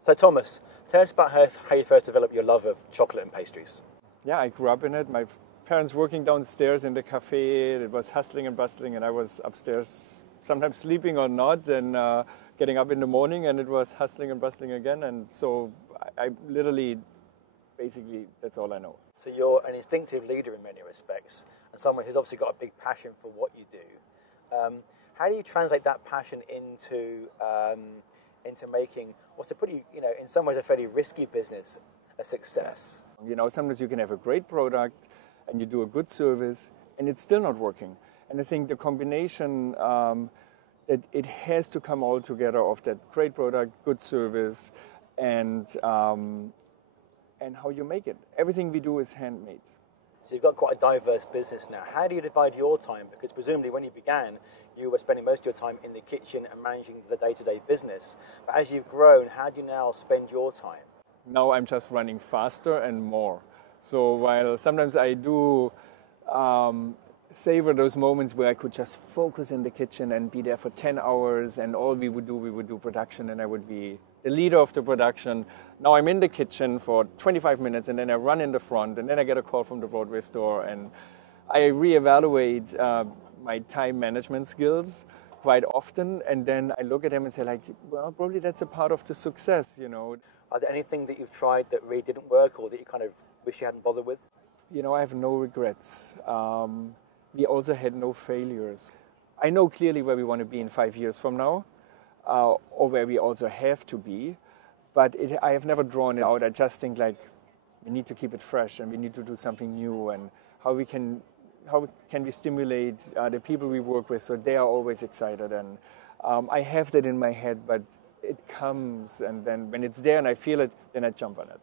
So Thomas, tell us about how you first developed your love of chocolate and pastries. Yeah, I grew up in it. My parents working downstairs in the cafe. It was hustling and bustling, and I was upstairs, sometimes sleeping or not, and getting up in the morning, and it was hustling and bustling again. And so I literally, basically, that's all I know. So you're an instinctive leader in many respects, and someone who's obviously got a big passion for what you do. How do you translate that passion into making what's a pretty, in some ways a fairly risky business a success? Sometimes you can have a great product and you do a good service and it's still not working. And I think the combination that it has to come all together of that great product, good service, and how you make it. Everything we do is handmade. So you've got quite a diverse business now. How do you divide your time? Because presumably when you began, you were spending most of your time in the kitchen and managing the day-to-day business. But as you've grown, how do you now spend your time? Now I'm just running faster and more. So while sometimes I do savor those moments where I could just focus in the kitchen and be there for 10 hours and all we would do production and I would be the leader of the production. Now I'm in the kitchen for 25 minutes and then I run in the front and then I get a call from the Broadway store and I reevaluate my time management skills quite often and then I look at them and say like, well, probably that's a part of the success, Are there anything that you've tried that really didn't work or that you kind of wish you hadn't bothered with? I have no regrets. We also had no failures. I know clearly where we want to be in 5 years from now, or where we also have to be, but I have never drawn it out. I just think like we need to keep it fresh and we need to do something new and how can we stimulate the people we work with so they are always excited. And I have that in my head, but it comes and then when it's there and I feel it, then I jump on it.